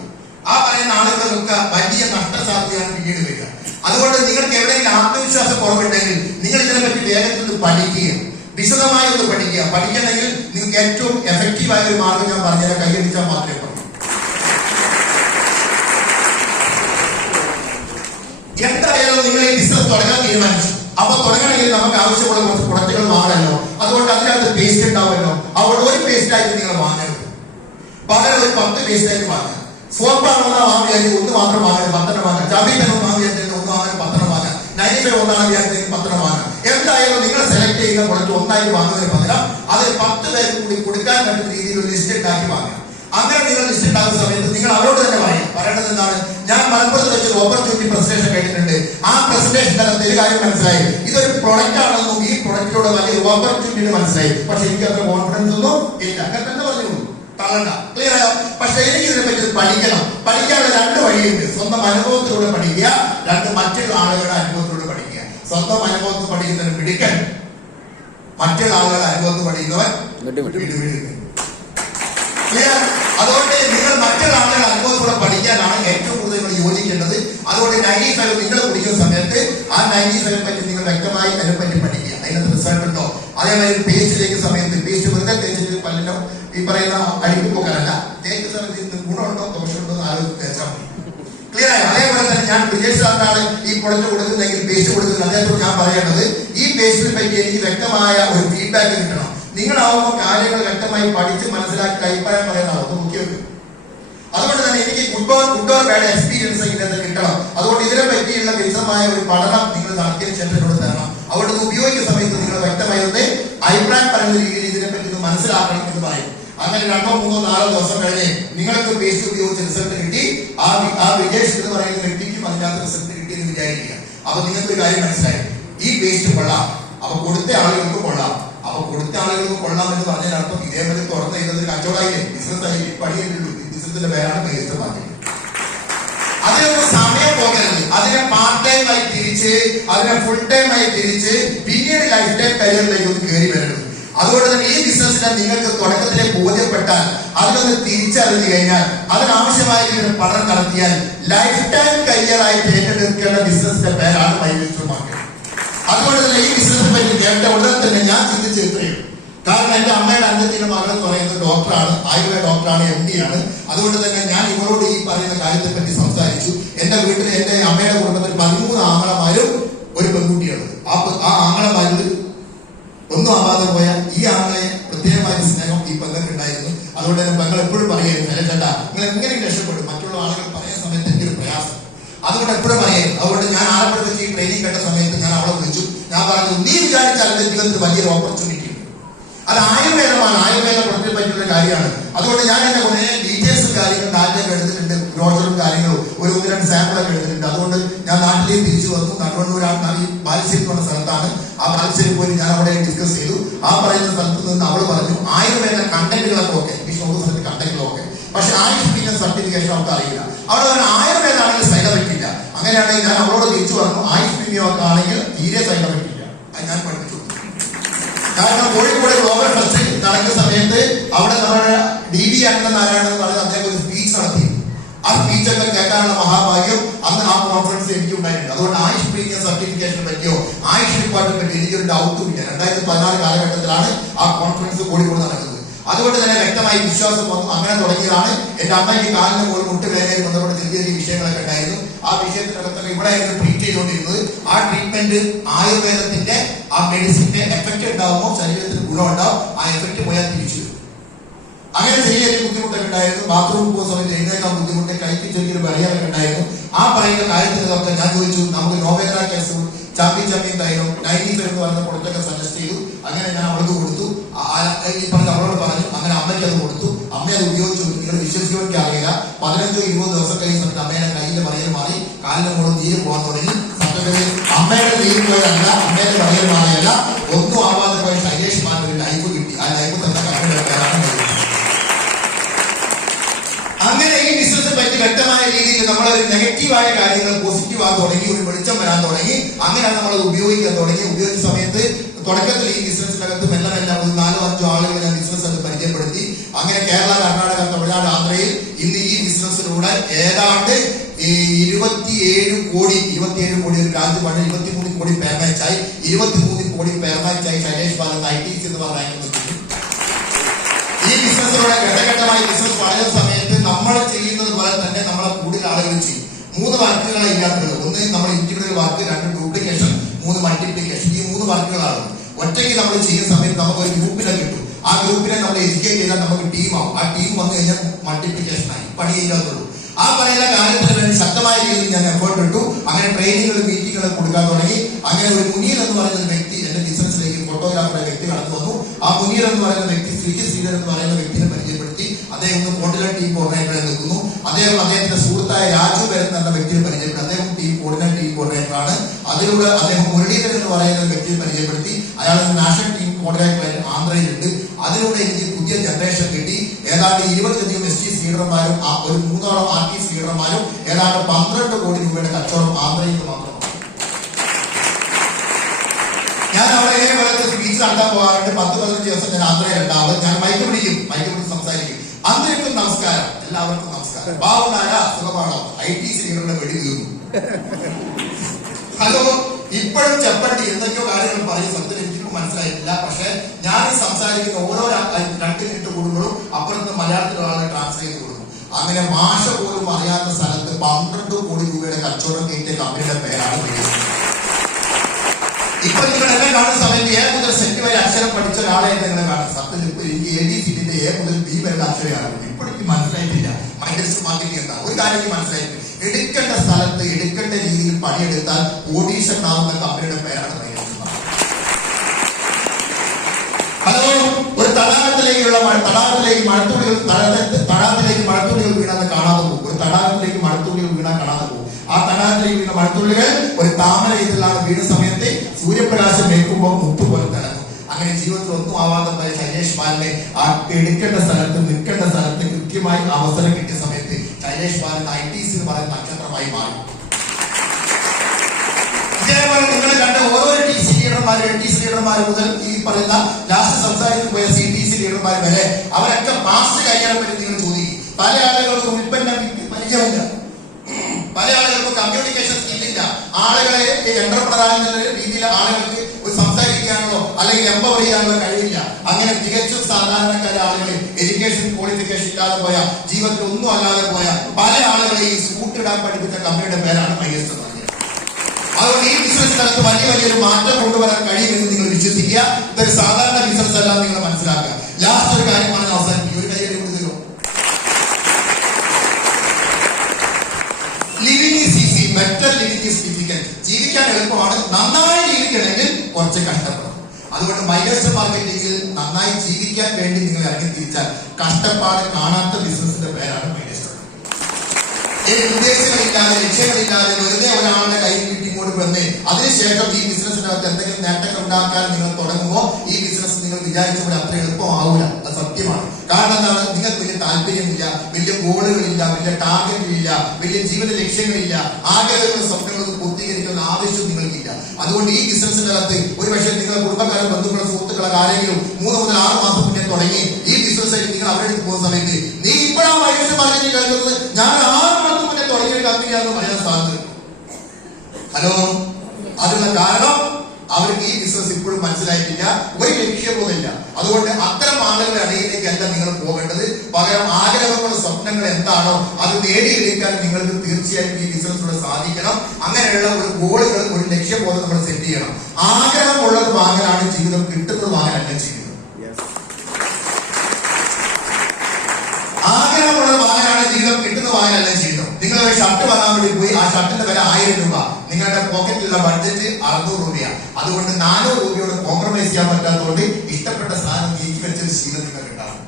ആ പറയുന്ന ആളുകൾക്കൊക്കെ വലിയ നഷ്ടസാധ്യതയാണ് പിന്നീട് വരിക. അതുകൊണ്ട് നിങ്ങൾക്ക് എവിടെയെങ്കിലും ആത്മവിശ്വാസം കുറവുണ്ടെങ്കിൽ നിങ്ങൾ ഇതിനെപ്പറ്റി വേഗത്തിൽ പഠിക്കുക, വിശദമായി ഒന്ന് പഠിക്കുക. പഠിക്കണമെങ്കിൽ നിങ്ങൾക്ക് ഏറ്റവും എഫക്റ്റീവായ ഒരു മാർഗം ഞാൻ പറഞ്ഞാൽ കൈയടിച്ചാൽ മാത്രമേ പറയൂ. എന്തായാലും നിങ്ങൾ ഈ ബിസിനസ് തുടങ്ങാൻ തീരുമാനിച്ചു. അപ്പൊ തുടങ്ങണമെങ്കിൽ നമുക്ക് ആവശ്യമുള്ള കുറച്ച് പ്രൊഡക്റ്റുകൾ വാങ്ങണമല്ലോ. അതുകൊണ്ട് അതിനകത്ത് പേസ്റ്റ് ഉണ്ടാവുമല്ലോ. അവിടെ ഒരു പേസ്റ്റ് ആയിട്ട് നിങ്ങൾ വാങ്ങരുത്, പകരം ഒരു 10 പേസ്റ്റ് ആയിട്ട് വാങ്ങുക. സോപ്പാണെന്നാ വാങ്ങിയാൽ 1 മാത്രം വാങ്ങാൻ 10 വാങ്ങാം. ചാബിപ്പൻ വാങ്ങിയാൽ 1 വാങ്ങാൻ 10 വാങ്ങാം. 95 ഒന്നാണ് വിചാരിച്ചെങ്കിൽ 10 വാങ്ങാം. എന്തായാലും നിങ്ങൾ സെലക്ട് ചെയ്യുന്ന പ്രൊഡക്റ്റ് ഒന്നായി വാങ്ങുന്നതിന് പകരം അത് 10 പേർക്ക് കൂടി കൊടുക്കാൻ പറ്റുന്ന രീതിയിൽ ഒരു ലിസ്റ്റ് ഉണ്ടാക്കി വാങ്ങാം. അങ്ങനെ നിങ്ങൾ ലിസ്റ്റ് ഉണ്ടാക്കുന്ന സമയത്ത് നിങ്ങൾ അവരോട് തന്നെ പറയേണ്ടത് എന്താണ്? ഞാൻ മലപ്പുറത്ത് വെച്ചൊരു ഓപ്പർച്യൂണിറ്റി പ്രസന്റേഷൻ കഴിഞ്ഞിട്ടുണ്ട്. ആ പ്രസന്റേഷൻ്റെ അകത്ത് ഒരു കാര്യം മനസ്സിലായി, ഇതൊരു പ്രൊഡക്റ്റ് ആണെന്നും ഈ പ്രൊഡക്റ്റിലൂടെ വലിയ ഓപ്പർച്യൂണിറ്റി മനസ്സിലായി. പക്ഷെ എനിക്ക് അത്ര കോൺഫിഡൻസ് ഒന്നും ഇല്ല. അങ്ങനെ തന്നെ പറഞ്ഞോളൂ, തള്ളണ്ട. ക്ലിയർ ആയോ? പക്ഷെ എനിക്ക് ഇതിനെ പറ്റി പഠിക്കണം. പഠിക്കാനുള്ള 2 വഴിയുണ്ട്. സ്വന്തം അനുഭവത്തിലൂടെ പഠിക്കുക, 2 മറ്റുള്ള ആളുകളുടെ അനുഭവത്തിലൂടെ പഠിക്കുക. സ്വന്തം അനുഭവത്തിൽ പഠിക്കുന്നവൻ മിടുക്കൻ, മറ്റുള്ള ആളുകളുടെ അനുഭവത്തിൽ പഠിക്കുന്നവൻ മിടുക്കൻ. അതുകൊണ്ട് നിങ്ങൾ മറ്റുള്ള ആളുകളുടെ അനുഭവത്തിലൂടെ പഠിക്കാനാണ് ഏറ്റവും കൂടുതൽ നിങ്ങൾ യോജിക്കേണ്ടത്. അതുകൊണ്ട് 95 നിങ്ങൾ കുടിക്കുന്ന സമയത്ത് ആ 95 പറ്റി നിങ്ങൾ വ്യക്തമായി അതിനെപ്പറ്റി പഠിക്കുക. അതിനകത്ത് റിസൾട്ട് ഉണ്ടോ? അതേമാതിരി പേസ്റ്റിലേക്ക് സമയത്ത് പേസ്റ്റ് വെറുതെ തേച്ചിട്ട് പല്ലിനോ ഈ പറയുന്ന അടിക്ക് പോകാനല്ല, തേക്കുന്ന സമയത്ത് ഗുണമുണ്ടോ ദോഷമുണ്ടോ എന്ന് ആലോചിച്ച് തേച്ചാൽ മതി. ക്ലിയർ ആയി? അതേപോലെ തന്നെ ഞാൻ വിജയ് സാറിനാണ് ഈ പ്രൊഡക്റ്റ് കൊടുക്കുന്നതെങ്കിൽ പേസ്റ്റ് കൊടുക്കുന്നത്, അദ്ദേഹത്തോട് ഞാൻ പറയേണ്ടത് ഈ പേസ്റ്റിനെ പറ്റി എനിക്ക് വ്യക്തമായ ഒരു ഫീഡ്ബാക്ക് കിട്ടണം. നിങ്ങളാവുമ്പോൾ കാര്യങ്ങൾ വ്യക്തമായി പഠിച്ച് മനസ്സിലാക്കി അഭിപ്രായം പറയാനാവും മുഖ്യം. അതുകൊണ്ട് തന്നെ എനിക്ക് ഗുഡ് ഓർ ബാഡ് എക്സ്പീരിയൻസ് ഇതിനകത്ത് കിട്ടണം. അതുകൊണ്ട് ഇതിനെ പറ്റിയുള്ള വിശദമായ ഒരു പഠനം നിങ്ങൾ നടത്തിയ ശേഷം തരണം. അവിടെ ഇത് ഉപയോഗിക്കുന്ന സമയത്ത് നിങ്ങൾ വ്യക്തമായി ഒന്ന് അഭിപ്രായം പറയുന്ന രീതിയിൽ ഇതിനെപ്പറ്റി ഇത് മനസ്സിലാക്കണം എന്ന് പറയും. അങ്ങനെ 2 or 3 or 4 ദിവസം കഴിഞ്ഞ് നിങ്ങൾക്ക് പേസ്റ്റ് ഉപയോഗിച്ച് റിസൾട്ട് കിട്ടി. ആ ആ വിജേഷ് എന്ന് പറയുന്ന വ്യക്തിക്കും അതിനകത്ത് റിസൾട്ട് കിട്ടിയെന്ന് വിചാരിക്കുക. അപ്പൊ നിങ്ങൾക്ക് ഒരു കാര്യം മനസ്സിലായി, ഈ പേസ്റ്റ് കൊള്ളാം, അപ്പൊ കൊടുത്ത ആളുകൾക്ക് കൊള്ളാം. അപ്പൊ കൊടുത്ത ആളുകൾക്ക് കൊള്ളാം എന്ന് പറഞ്ഞതിനർത്ഥം ഇതേപോലെ തുറന്നു ചെയ്യുന്നത് കച്ചവടമായില്ലേ, ബിസിനസ് ആയി, പണിയുള്ളൂ. ബിസിനസിന്റെ പേരാണ് പേസ്റ്റ് മാർക്കറ്റിംഗ്. അതിനൊരു സമയം പോകരുത്. അതിനെ പാർട്ട് ടൈം ആയി തിരിച്ച്, അതിനെ ഫുൾ ടൈം ആയി തിരിച്ച് പിന്നീട് ലൈഫ് ടൈം കരിയറിലേക്ക് ഒന്ന് കയറി വരരുത്. അതുകൊണ്ട് തന്നെ ഈ ബിസിനസ്സിനെ നിങ്ങൾക്ക് തുടക്കത്തിലെ ബോധ്യപ്പെട്ടാൽ, അതിനൊന്ന് തിരിച്ചറിഞ്ഞു കഴിഞ്ഞാൽ, അതിനാവശ്യമായ പഠനം നടത്തിയാൽ ലൈഫ് ടൈം കരിയറായി ഏറ്റെടുക്കേണ്ട ബിസിനസിന്റെ പേരാണ് മൈലിസ്റ്റർ മാർക്കറ്റ്. അതുകൊണ്ട് തന്നെ ഈ ബിസിനസിനെ പറ്റി കേട്ട ഉടനെ തന്നെ ഞാൻ ചിന്തിച്ച് എത്രയും, കാരണം എന്റെ അമ്മയുടെ അഞ്ചത്തിന്റെ മകൾ എന്ന് പറയുന്നത് ഡോക്ടറാണ്, ആയുർവേദ ഡോക്ടറാണ്, MD ആണ്. അതുകൊണ്ട് തന്നെ ഞാൻ ഇവരോട് ഈ പറയുന്ന കാര്യത്തെ പറ്റി സംസാരിച്ചു. എന്റെ വീട്ടിൽ എന്റെ അമ്മയുടെ കുടുംബത്തിൽ 13 ആങ്ങളമാരും ഒരു പെൺകുട്ടിയാണ്. ആ ആങ്ങളമാരിൽ ഒന്നും ആവാതെ പോയാൽ ഈ ആങ്ങളെ പ്രത്യേകമായ സ്നേഹം ഈ പെങ്ങൾക്ക് ഉണ്ടായിരുന്നു. അതുകൊണ്ട് തന്നെ പെങ്ങൾ എപ്പോഴും പറയായിരുന്നു, അല്ലെ ചേട്ടാ നിങ്ങൾ എങ്ങനെ രക്ഷപ്പെടും, മറ്റുള്ള ആളുകൾ പറയുന്ന സമയത്ത് എനിക്കൊരു പ്രയാസം. അതുകൊണ്ട് എപ്പോഴും പറയായിരുന്നു. അതുകൊണ്ട് ഞാൻ ആലപ്പുഴ വെച്ച് ഈ ട്രെയിനിങ് കേട്ട സമയത്ത് ഞാൻ അവളെ വിളിച്ചു. ഞാൻ പറഞ്ഞു, നീ വിചാരിച്ചാൽ എന്റെ ജീവിതത്തിൽ വലിയൊരു ഓപ്പർച്യൂണിറ്റി ഉണ്ട്. അത് ആയുർവേദമാണ്, ആയുർവേദ പ്രൊഡക്റ്റിനെ പറ്റിയുള്ള കാര്യമാണ്. അതുകൊണ്ട് ഞാൻ എന്റെ കുറെ ഡീറ്റെയിൽസും കാര്യങ്ങളും നാട്ടിലേക്ക് എടുത്തിട്ടുണ്ട്, ബ്രോഷറും കാര്യങ്ങളും, ഒരു 1-2 സാമ്പിളൊക്കെ എടുത്തിട്ടുണ്ട്. അതുകൊണ്ട് ഞാൻ നാട്ടിലേക്ക് തിരിച്ചു വന്നു. കണ്ണൂരാണ്, ഈ ബാലുശ്ശേരി എന്ന സ്ഥലത്താണ്. ആ ബാലുശ്ശേരി പോയി ഞാൻ അവിടെ ഡിസ്കസ് ചെയ്തു. ആ പറയുന്ന സ്ഥലത്ത് നിന്ന് അവൾ പറഞ്ഞു, ആയുർവേദ കണ്ടന്റുകളൊക്കെ ഓക്കെ, ഈ ഷോപ്പ് സ്ഥലത്ത് കണ്ടന്റുകളൊക്കെ, പക്ഷെ ആയുഷ് പിന്നെ സർട്ടിഫിക്കേഷൻ അവർക്ക് അറിയില്ല. അവിടെ ഒരു ആയുർവേദ ആണെങ്കിൽ സൈഡ് എഫക്റ്റ് ഇല്ല. അങ്ങനെയാണെങ്കിൽ ഞാൻ അവളോട് തിരിച്ചു പറഞ്ഞു, ആയുഷ് ഒക്കെ ആണെങ്കിൽ തീരെ സൈഡ് എഫക്റ്റ് ഇല്ല. അത് ഞാൻ പഠിപ്പിച്ചു. കാരണം കോഴിക്കോട് ഗ്ലോബൽ ഫെസ്റ്റ് നടക്കുന്ന സമയത്ത് അവിടെ നമ്മുടെ DB നാരായണൻ എന്ന് പറയുന്ന അദ്ദേഹം ഒരു സ്പീച്ച് നടത്തി. ആ സ്പീച്ചൊക്കെ കേൾക്കാനുള്ള മഹാഭാഗ്യം അന്ന് ആ കോൺഫറൻസ് എനിക്ക് ഉണ്ടായിട്ടുണ്ട്. അതുകൊണ്ട് ആയുഷ് പ്രീമിയം സർട്ടിഫിക്കേഷനെ പറ്റിയോ ആയുഷ് ഡിപ്പാർട്ട്മെന്റ് പറ്റി എനിക്കൊരു ഡൗട്ടും ഇല്ല. 2016 കാലഘട്ടത്തിലാണ് ആ കോൺഫറൻസ് കോഴിക്കോട് നടക്കുന്നത്. അതുകൊണ്ട് തന്നെ വ്യക്തമായി വിശ്വാസം വന്നു. അങ്ങനെ തുടങ്ങിയതാണ്. എന്റെ അമ്മയ്ക്ക് കാലിന് പോലും മുട്ടുവേദനയിൽ ബന്ധപ്പെട്ട ചെറിയ ചെറിയ വിഷയങ്ങളൊക്കെ ഉണ്ടായിരുന്നു. ആ വിഷയത്തിനകത്തൊക്കെ ഇവിടെ ആയിരുന്നു ട്രീറ്റ് ചെയ്തുകൊണ്ടിരുന്നത്. ആ ട്രീറ്റ്മെന്റ് ആയുർവേദത്തിന്റെ ആ മെഡിസിന്റെ എഫക്ട് ഉണ്ടാവുമ്പോൾ ശരീരത്തിന് ഗുണമുണ്ടാവും. ആ എഫക്ട് പോയാൽ തിരിച്ചു വരും. അങ്ങനെ ചെറിയ ചെറിയ ബുദ്ധിമുട്ടൊക്കെ ഉണ്ടായിരുന്നു. ബാത്റൂമിൽ പോകുന്ന സമയത്ത് എഴുന്നേക്കാൻ ബുദ്ധിമുട്ട്, കൈക്ക് ചെറിയൊരു ബറിയൊക്കെ ഉണ്ടായിരുന്നു. ആ പറയുന്ന കാര്യത്തിനൊക്കെ ഞാൻ ചോദിച്ചു, നമുക്ക് നോവേദ്ര കേസ് ചാമ്പ്യൻ തൈലം 90 എന്ന് പറയുന്ന പ്രൊഡക്റ്റൊക്കെ സജസ്റ്റ് ചെയ്തു. അങ്ങനെ ഞാൻ അവൾക്ക് കൊടുത്തു. ഈ പറഞ്ഞ അവളോട് പറഞ്ഞു. അങ്ങനെ അമ്മയ്ക്ക് അത് കൊടുത്തു. അമ്മ അത് ഉപയോഗിച്ചു. നിങ്ങൾ വിശ്വസിക്കുവാൻ അറിയില്ല, 15-20 ദിവസം കഴിയുന്ന സമയത്ത് അമ്മയുടെ കയ്യിലെ പറയൽ മാറി, കാലിന്റെ മുകളിൽ നീര് പോകാൻ തുടങ്ങി. സത്യത്തിൽ അമ്മയുടെ നീര് പോയതല്ല, അമ്മയുടെ പറയൽ മാറിയല്ല, ഒന്നും ആവാതെ പോയ ശൈലേഷ് മാറിന് ഒരു ലൈഫ് കിട്ടി. ആ ലൈഫ് തന്നെ കമ്പനിയുടെ പേരാണ്. അങ്ങനെ ഈ ബിസിനസിനെ പറ്റി വ്യക്തമായ രീതിയിൽ നമ്മളൊരു നെഗറ്റീവായ കാര്യങ്ങൾ പോസിറ്റീവ് ആകാൻ തുടങ്ങി, ഒരു വെളിച്ചം വരാൻ തുടങ്ങി. അങ്ങനെയാണ് നമ്മളത് ഉപയോഗിക്കാൻ തുടങ്ങി. ഉപയോഗിച്ച സമയത്ത് തുടക്കത്തിൽ ഈ ബിസിനസ്സിനകത്ത് മെല്ലെ 4-5 ആളുകൾ ഞാൻ ബിസിനസ് അത് പരിചയപ്പെടുത്തി. അങ്ങനെ കേരള, കർണാടക, തമിഴ്നാട്, ആന്ധ്രയിൽ ഇന്ന് ഈ ബിസിനസ്സിലൂടെ ഏതാണ്ട് 27 കോടി ഒരു ബ്രാഞ്ച് പണ്ട് 23 കോടി പേർമാച്ചായി. 23 കോടി പേർമാച്ചായി ശൈലേഷ് ബാലൻ ITC എന്ന് പറഞ്ഞ ഈ ബിസിനസ്സിലൂടെ ഘട്ടഘട്ടമായി ബിസിനസ് വളരുന്ന സമയത്ത് നമ്മൾ ചെയ്യുന്നത് പോലെ തന്നെ നമ്മളെ കൂടുതൽ ആളുകൾ ചെയ്യും. 3 വർക്കുകളാണ് ഇല്ലാത്തത്. ഒന്ന് നമ്മൾ ഇൻഡിവിജ്വൽ വർക്ക്, 2 ഡ്യൂപ്ലിക്കേഷൻ, 3 മൾട്ടിപ്ലിക്കേഷൻ. ഈ 3 വർക്കുകളാണ്. ഒറ്റയ്ക്ക് നമ്മൾ ചെയ്യുന്ന സമയത്ത് നമുക്ക് ഒരു ഗ്രൂപ്പിനെ കിട്ടും. ആ ഗ്രൂപ്പിനെ നമ്മൾ എഡ്യൂക്കേറ്റ് ചെയ്താൽ നമുക്ക് ടീമാവും. ആ ടീം വന്നു കഴിഞ്ഞാൽ മൾട്ടിപ്ലിക്കേഷൻ ആയി, പണി ചെയ്യാത്തുള്ളൂ. ആ പറയുന്ന കാര്യത്തിന് വേണ്ടി ശക്തമായ രീതിയിൽ ഞാൻ എഫേർട്ട് ഇട്ടു. അങ്ങനെ ട്രെയിനിങ്ങുകളും മീറ്റിങ്ങുകളും കൊടുക്കാൻ തുടങ്ങി. അങ്ങനെ ഒരു മുനീർ എന്ന് പറയുന്ന വ്യക്തി എന്റെ ബിസിനസ്സിലേക്ക് ഫോട്ടോഗ്രാഫറുടെ വ്യക്തി കടന്നു വന്നു. ആ മുനീർ എന്ന് പറയുന്ന വ്യക്തി ശ്രീധരൻ എന്ന് പറയുന്ന വ്യക്തിനെ പരിചയപ്പെടുത്തി. അദ്ദേഹം കോർഡിനേറ്റ് ടീം കോർഡിനേറ്ററായി നിൽക്കുന്നു. അദ്ദേഹത്തിന്റെ സുഹൃത്തായ രാജു പേരൻ എന്ന വ്യക്തിയെ പരിചയപ്പെടുത്തി. അദ്ദേഹം കോർഡിനേറ്റ് ടീം കോർഡിനേറ്ററാണ്. അതിലൂടെ അദ്ദേഹം മുരളീധരൻ എന്ന് പറയുന്ന വ്യക്തിയെ പരിചയപ്പെടുത്തി. അയാൾ നാഷണൽ ടീം കോർഡിനേറ്ററായിട്ട് ആന്ധ്രയിലുണ്ട്. അതിലൂടെ എനിക്ക് പുതിയ ജനറേഷൻ കിട്ടി. ഏതാണ്ട് 20-ലധികം ST ലീഡർമാരും ഒരു 3 RTC ലീഡർമാരും ഏതാണ്ട് 12 കോടി രൂപയുടെ കച്ചവടം ആന്ധ്രയിൽ നിന്ന് മാത്രമാണ്. ഞാൻ അവിടെ ഇതേപോലത്തെ സ്പീച്ച് നടത്താൻ പോകാറുണ്ട്. 10-15 ദിവസം ഞാൻ ആന്ധ്രയിൽ ഉണ്ടാവും. ഞാൻ മൈക്ക് പിടിച്ച് സംസാരിക്കും. അന്തരിക്കും നമസ്കാരം, എല്ലാവർക്കും നമസ്കാരം. ബാബുനാരാ സുഖമാണോ? ITC ലീഡറുടെ വെടി തീർന്നു. ഹലോ, ഇപ്പോഴും ചെപ്പട്ടി എന്തൊക്കെയോ കാര്യങ്ങൾ പറയും. സത്യത്തിൽ എനിക്കിപ്പോൾ മനസ്സിലായിട്ടില്ല. പക്ഷെ ഞാൻ സംസാരിക്കുന്ന ഓരോ 2 മിനിറ്റ് കൂടുമ്പോഴും അപ്പുറത്ത് മലയാളത്തിൽ ഒരാളെ ട്രാൻസ്ലേറ്റ് ചെയ്ത് കൊടുക്കും. അങ്ങനെ ഭാഷ പോലും അറിയാത്ത സ്ഥലത്ത് 12 കോടി രൂപയുടെ കച്ചവടം കയറ്റിയ കമ്പനിയുടെ പേരാണ്. ഇപ്പൊ നിങ്ങൾ എന്നെ കാണുന്ന സമയത്ത് A മുതൽ Z വരെ അക്ഷരം പഠിച്ച ഒരാളെ നിങ്ങളെ കാണും. സത്യത്തിൽ ഇപ്പൊ എനിക്ക് ABCD A മുതൽ B വരെ അക്ഷരമാണ്. ഇപ്പോഴേക്ക് മനസ്സിലായിട്ടില്ല മൈൻഡ്സ് മാർക്കറ്റിംഗ് എന്താ. ഒരു കാര്യം മനസ്സിലായിട്ടില്ല. എടുക്കേണ്ട സ്ഥലത്ത് എടുക്കേണ്ട രീതിയിൽ പണിയെടുത്താൽ ഓഡീഷൻ ആവുന്ന കമ്പനിയുടെ പേരാണ്. അതുകൊണ്ട് ഒരു തടാകത്തിലേക്ക് മഴത്തുള്ളികൾ വീണെന്ന് കാണാതെ പോകും. ഒരു തടാകത്തിലേക്ക് ആ തടാകത്തിലേക്ക് വീണ മഴത്തുള്ളികൾ ഒരു താമര ഇതിലാണ് വീണ സമയത്ത് സൂര്യപ്രകാശം ഏൽക്കുമ്പോൾ മുത്തുപോലെ തിളങ്ങും. അങ്ങനെ ജീവിതത്തിൽ ഒന്നും ആവാതെ പോയ ശൈലേഷ് ബാലിനെ ആ എടുക്കേണ്ട സ്ഥലത്ത് നിൽക്കേണ്ട സ്ഥലത്ത് കൃത്യമായി അവസരം കിട്ടിയ സമയത്ത് ശൈലേഷ് ബാലൻ ITC എന്ന് പറയുന്ന നക്ഷത്രമായി മാറി. ഇതേപോലെ നിങ്ങൾ കണ്ട ഓരോ TC ലീഡർമാർ മുതൽ ഈ പറയുന്ന ലാസ്റ്റ് സംസാരിച്ചു പോയ CTC ലീഡർമാർ വരെ അവരൊക്കെ പാസ്റ്റ് കൈകാര്യം പറ്റി നിങ്ങൾ ചോദിക്കും. പല ആളുകൾക്ക് ഉൽപ്പന്നം പരിചയമില്ല, പല ആളുകൾക്ക് കമ്മ്യൂണിക്കേഷൻ സ്കില്ലില്ല. ആളുകളെ എന്റർപ്രണർ രീതിയിൽ ആളുകൾക്ക് സംസാരിക്കാനോ അല്ലെങ്കിൽ എംപവർ ചെയ്യാനോ കഴിയില്ല. അങ്ങനെ തികച്ചും സാധാരണക്കാരെ ആളുകൾ എഡ്യൂക്കേഷൻ ക്വാളിഫിക്കേഷൻ ഇല്ലാതെ പോയ, ജീവിതത്തിൽ ഒന്നും അല്ലാതെ പോയ പല ആളുകളെ ഈ സൂട്ട് ഇടാൻ പഠിപ്പിച്ച കമ്പനിയുടെ പേരാണ് മൈനസ്. അതുകൊണ്ട് ഈ ബിസിനസ് സ്ഥലത്ത് വലിയൊരു മാറ്റം കൊണ്ടുവരാൻ കഴിയുമെന്ന് നിങ്ങൾ വിശ്വസിക്കുക. ഇതൊരു സാധാരണ ബിസിനസ് അല്ല നിങ്ങൾ മനസ്സിലാക്കുക. ലാസ്റ്റ് ഒരു കാര്യം പറഞ്ഞ് അവസാനിപ്പിക്കും. ഒരു കാര്യം കൊടുത്തല്ലോ, living is easy, better living is difficult. ജീവിക്കാൻ എളുപ്പമാണ്, നന്നായി ജീവിക്കണമെങ്കിൽ കുറച്ച് കഷ്ടപ്പെടണം. അതുകൊണ്ട് മൈനസ് മാർക്കറ്റിംഗിൽ നന്നായി ജീവിക്കാൻ വേണ്ടി നിങ്ങൾ ഇറങ്ങി തിരിച്ചാൽ കഷ്ടപ്പാട് കാണാത്ത ബിസിനസിന്റെ പേരാണ് മൈനസ്. ഉദ്ദേശങ്ങളില്ലാതെ ലക്ഷ്യങ്ങളില്ലാതെ വെറുതെ ഒരാളുടെ കയ്യിൽ കിട്ടി ഇങ്ങോട്ട് വന്ന് അതിനുശേഷം ഈ ബിസിനസിനകത്ത് എന്തെങ്കിലും നേട്ടങ്ങൾ ഉണ്ടാക്കാൻ നിങ്ങൾ തുടങ്ങുമ്പോൾ ഈ ബിസിനസ് നിങ്ങൾ വിചാരിച്ച പോലെ അത്ര എളുപ്പമാവില്ല. അത് സത്യമാണ്. കാരണം എന്താണ്, നിങ്ങൾക്ക് വലിയ താല്പര്യമില്ല, വലിയ ഗോളുകളില്ല, വലിയ ടാർഗറ്റുകളില്ല, വലിയ ജീവിത ലക്ഷ്യങ്ങളില്ല, ആഗ്രഹങ്ങളും സ്വപ്നങ്ങളും പൂർത്തീകരിക്കുന്ന ആവശ്യം നിങ്ങൾക്കില്ല. അതുകൊണ്ട് ഈ ബിസിനസിന്റെ അകത്ത് ഒരു പക്ഷേ നിങ്ങളുടെ കുടുംബക്കാരും ബന്ധുക്കളും സുഹൃത്തുക്കളെ ആരെങ്കിലും 3 മുതൽ 6 മാസം മുന്നേ തുടങ്ങി ഈ ബിസിനസ് നിങ്ങൾ അവരുടെ അടുത്ത് പോകുന്ന സമയത്ത് നീ ഇപ്പോഴാണ് വയസ്സ് പറഞ്ഞ് കേൾക്കുന്നത്, ഞാൻ 6 മാസം മുന്നേ തുടങ്ങിയ കമ്പനിയാണെന്ന് പറയാൻ സാധ്യത. ഹലോ, അതിനുള്ള കാരണം അവർക്ക് ഈ ബിസിനസ് ഇപ്പോഴും മനസ്സിലായിട്ടില്ല, ഒരു ലക്ഷ്യബോധമില്ല. അതുകൊണ്ട് അത്തരം ആളുകളുടെ ഇടയിലേക്കല്ല നിങ്ങൾ പോകേണ്ടത്. പകരം ആഗ്രഹങ്ങളും സ്വപ്നങ്ങൾ എന്താണോ അത് നേടിയെടുക്കാൻ നിങ്ങൾക്ക് തീർച്ചയായും ഈ ബിസിനസ്സിലൂടെ സാധിക്കണം. അങ്ങനെയുള്ള ഒരു ഗോളുകൾ, ഒരു ലക്ഷ്യബോധം നമ്മൾ സെറ്റ് ചെയ്യണം. ആഗ്രഹമുള്ളത് വാങ്ങലാണ് ജീവിതം, കിട്ടുന്നത് വാങ്ങാനല്ല ജീവിതം. ആഗ്രഹമുള്ളത് വാങ്ങാനാണ് ജീവിതം, കിട്ടുന്നത് വാങ്ങാനല്ല ജീവിതം. നിങ്ങൾ ഒരു ഷർട്ട് വാങ്ങാൻ വേണ്ടി പോയി, ആ ഷർട്ടിന്റെ വില 1000 രൂപ, നിങ്ങളുടെ പോക്കറ്റിലുള്ള ബഡ്ജറ്റ് 600 രൂപയാണ്. അതുകൊണ്ട് 400 രൂപയോട് കോംപ്രമൈസ് ചെയ്യാൻ പറ്റാത്തതുകൊണ്ട് ഇഷ്ടപ്പെട്ട സാധനം നീക്കി വെച്ചൊരു ശീലം നിങ്ങൾക്ക് ഉണ്ടാകും.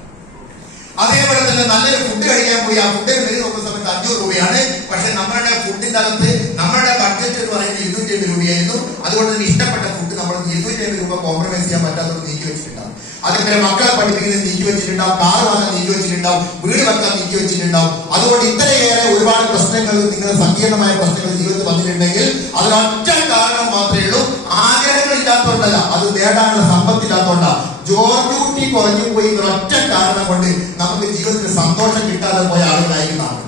അതേപോലെ തന്നെ നല്ലൊരു ഫുഡ് കഴിക്കാൻ പോയി, ആ ഫുഡിന് വില നോക്കുന്ന സമയത്ത് 500 രൂപയാണ്. പക്ഷെ നമ്മുടെ ഫുഡിന്റെ അകത്ത് നമ്മുടെ ബഡ്ജറ്റ് എന്ന് പറയുന്നത് 250 രൂപയായിരുന്നു. അതുകൊണ്ട് തന്നെ ഇഷ്ടപ്പെട്ട ഫുഡ് നമ്മൾ 250 രൂപ കോംപ്രമൈസ് ചെയ്യാൻ പറ്റാത്തത് നീക്കി വെച്ചിട്ടുണ്ടാവും. അതേപോലെ മക്കളെ പഠിപ്പിക്കുന്നത് നീക്കി വെച്ചിട്ടുണ്ടാവും, കാർ വാങ്ങാൻ നീക്കി വെച്ചിട്ടുണ്ടാവും, വീട് വെക്കാൻ നീക്കി വെച്ചിട്ടുണ്ടാവും. അതുകൊണ്ട് ഇത്രയേറെ ഒരുപാട് പ്രശ്നങ്ങൾ, നിങ്ങളുടെ സങ്കീർണമായ പ്രശ്നങ്ങൾ ജീവിതത്തിൽ വന്നിട്ടുണ്ടെങ്കിൽ അതിനൊറ്റ കാരണം മാത്രമേ ഉള്ളൂ, ആഗ്രഹങ്ങൾ ഇല്ലാത്തതുകൊണ്ടല്ല, അത് നേടാനുള്ള സമ്പത്തില്ലാത്തതുകൊണ്ടാ. ജോബ് ഡ്യൂട്ടി കുറഞ്ഞു പോയി ഒറ്റ കാരണം കൊണ്ട് നമുക്ക് ജീവിതത്തിൽ സന്തോഷം കിട്ടാതെ പോയ ആളുകളായിരിക്കുന്നതാണ്.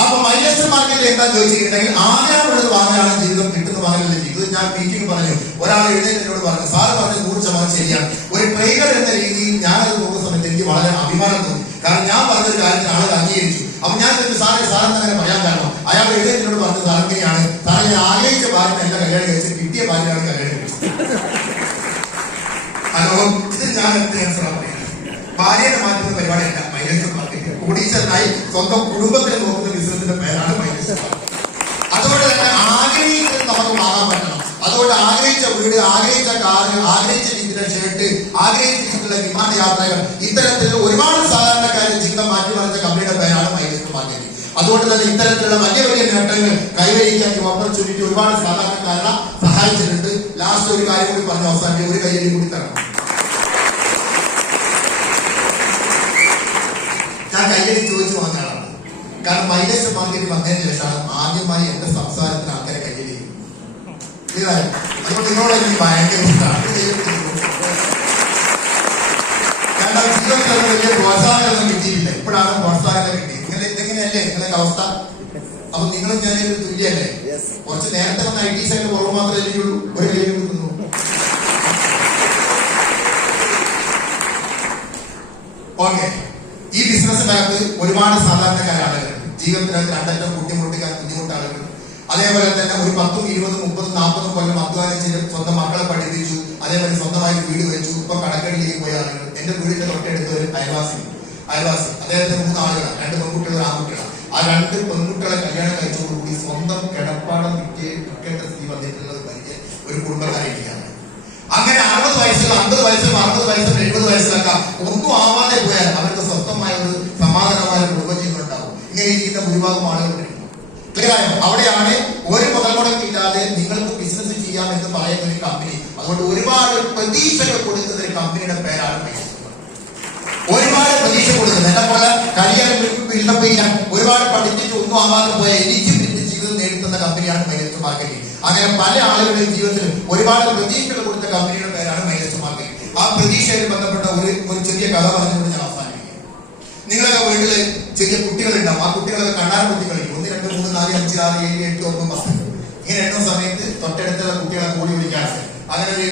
അപ്പൊ മൈനസ് മാർക്കറ്റിൽ എന്താ ചോദിച്ചിട്ടുണ്ടെങ്കിൽ ആഗ്രഹമുള്ളത് വാങ്ങാനാണ് ജീവിതം, കിട്ടുന്ന വാങ്ങലല്ല ജീവിതം. ഞാൻ മീറ്റിംഗ് പറഞ്ഞു, ഒരാൾ എഴുന്നേറ്റോട് പറഞ്ഞു, സാറ് പറഞ്ഞ് 100% ശരിയാണ്. ഒരു ട്രെയിനർ എന്ന രീതിയിൽ ഞാനത് നോക്കുന്ന സമയത്ത് എനിക്ക് വളരെ അഭിമാനം തോന്നി. കാരണം ഞാൻ പറഞ്ഞൊരു കാര്യത്തിന് ആളുകൾ അംഗീകരിച്ചു. അപ്പൊ ഞാൻ സാറെന്ന് അങ്ങനെ പറയാൻ കാരണം അയാൾ എഴുന്നേറ്റോട് പറഞ്ഞത് സാറെങ്ങനെയാണ്, സാറെ ഞാൻ ആഗ്രഹിച്ച ഭാര്യനെ എല്ലാം കല്യാണം കഴിച്ച് കിട്ടിയ ഭാര്യയാണ് കല്യാണം കഴിച്ചത്. ഹലോ, ഇത് ഞാൻ ഭാര്യനെ മാറ്റുന്ന പരിപാടിയല്ല മൈനസ് മാർക്കറ്റ്. കോടീശ്വരനായി സ്വന്തം കുടുംബത്തെ നോക്കുന്ന ബിസിനസിന്റെ പേരാണ് മൈനസ് മാർക്കറ്റ്. അതുകൊണ്ട് തന്നെ ആഗ്രഹിക്കുന്നത് നമുക്ക് വാങ്ങാൻ പറ്റണം. അതുകൊണ്ട് ആഗ്രഹിച്ച വീട്, ആഗ്രഹിച്ച കാറുകൾ, ആഗ്രഹിച്ച രീതിയിലുള്ള ഷർട്ട്, ആഗ്രഹിച്ച രീതിയിലുള്ള വിമാനയാത്രകൾ, ഇത്തരത്തിലുള്ള ഒരുപാട് സാധാരണക്കാരുടെ ജീവിതം മാറ്റിമറിച്ച കമ്പനിയുടെ പേരാണ് മൈനസ് മാർക്കറ്റ്. അതുകൊണ്ട് തന്നെ ഇത്തരത്തിലുള്ള വലിയ വലിയ നേട്ടങ്ങൾ കൈവരിക്കാൻ ഈ ഓപ്പർച്യൂണിറ്റി ഒരുപാട് സാധാരണക്കാരെ സഹായിച്ചിട്ടുണ്ട്. ലാസ്റ്റ് ഒരു കാര്യം കൂടി പറഞ്ഞ് അവസാനിപ്പിക്കും, ഒരു കയ്യിൽ കൂടി തരണം. ഞാൻ കയ്യടി ചോദിച്ചു വന്ന ആളാണ്. കാരണം മൈനസ് മാർക്കറ്റ് വന്നതിന് ശേഷമാണ് ആദ്യമായി എന്റെ സംസാരത്തിന് ആൾക്കാരെ കയ്യടി. അതുകൊണ്ട് നിങ്ങളോട് എനിക്ക് ഭയങ്കര ഇഷ്ടമാണ്. കാരണം ജീവിതത്തിൽ വലിയ പ്രോത്സാഹനമൊന്നും കിട്ടിയില്ല, ഇപ്പോഴാണ് പ്രോത്സാഹനം കിട്ടിയത്. ഇതെങ്ങനെയല്ലേ നിങ്ങളുടെ അവസ്ഥ? അപ്പൊ നിങ്ങളും ഞാനൊരു തുല്യല്ലേ? കുറച്ച് നേരത്തെ വന്ന IT സൈഡിൽ കുറവ് മാത്രമേ എനിക്കുള്ളൂ. ഒരു കയ്യിൽ കിട്ടുന്നു. ഓക്കെ, ഈ ബിസിനസ്സിനകത്ത് ഒരുപാട് സാധാരണക്കാര ആളുകൾ, ജീവിതത്തിനകത്ത് രണ്ടറ്റം ബുദ്ധിമുട്ടിക്കാൻ ബുദ്ധിമുട്ട ആളുകൾ, അതേപോലെ തന്നെ ഒരു 10, 20, 30, 40 കൊല്ലം അധ്വാനിച്ച് സ്വന്തം മക്കളെ പഠിപ്പിച്ചു, അതേപോലെ സ്വന്തമായി വീട് വെച്ചു, ഇപ്പൊ കടക്കടിയിലേക്ക് പോയ ആളുകൾ. എന്റെ വീടിന്റെ തൊട്ടടുത്ത് ഒരു അയൽവാസി, അദ്ദേഹത്തിന് 3 ആളുകളാണ്, 2 പെൺകുട്ടികളും ആൺകുട്ടികളാണ്. ആ 2 പെൺകുട്ടികളെ കല്യാണം കഴിച്ചതോടുകൂടി സ്വന്തം കിടപ്പാടം വിൽക്കേണ്ട സ്ഥിതി വന്നിട്ടുള്ളത് വലിയ ഒരു കുടുംബക്കാരായിരിക്കുകയാണ്. അങ്ങനെ 60 വയസ്സിൽ 50 വയസ്സിലും 60 വയസ്സിലും 70 വയസ്സിലൊക്കെ ഒന്നും ആവാതെ പോയാൽ അവർക്ക് സ്വന്തമായ ഒരു സമാധാനമായ കുടുംബജീവനം ഉണ്ടാവും. ഇങ്ങനെ ഇരിക്കുന്ന ഭൂരിഭാഗം ആളുകളുണ്ട്. അവിടെയാണ് ഒരു മുതൽ മുടക്കില്ലാതെ നിങ്ങൾക്ക് ബിസിനസ് ചെയ്യാം എന്ന് പറയുന്ന ഒരു കമ്പനി. അതുകൊണ്ട് ഒരുപാട് പ്രതീക്ഷകൾ കൊടുക്കുന്ന ഒരു കമ്പനിയുടെ പേരാണ് മൈലേജ്. ഒരുപാട് പ്രതീക്ഷ കൊടുക്കുന്നത് എന്നെ പോലെ കരിയർ ബിൽഡപ്പ് ചെയ്യാൻ ഒരുപാട് പഠിച്ചിട്ട് ഒന്നും ആവാതെ പോയ എനിക്ക് ജീവിതം നേടുന്ന കമ്പനിയാണ് മൈലേജ് മാർക്കറ്റിംഗ്. അങ്ങനെ പല ആളുകളുടെയും ജീവിതത്തിൽ ഒരുപാട് പ്രതീക്ഷകൾ കൊടുത്ത കമ്പനിയുടെ പേരാണ് മൈലേജ് മാർക്കറ്റിംഗ്. ആ പ്രതീക്ഷയിൽ ബന്ധപ്പെട്ട ഒരു ചെറിയ കഥ പറഞ്ഞുകൊണ്ട് ഞാൻ അവസാനിപ്പിക്കും. നിങ്ങളൊക്കെ വീട്ടില് ചെറിയ കുട്ടികളുണ്ടാവും. ആ കുട്ടികളൊക്കെ കണ്ണാര കുത്തി കളിക്കും. 1, 2, 3, 4, 5, 6, 7, 8, 9, 10 ഇങ്ങനെ എണ്ണുന്ന സമയത്ത് തൊട്ടടുത്തുള്ള കുട്ടികളെ കൂടി വിളിക്കാറുണ്ട്. അങ്ങനെ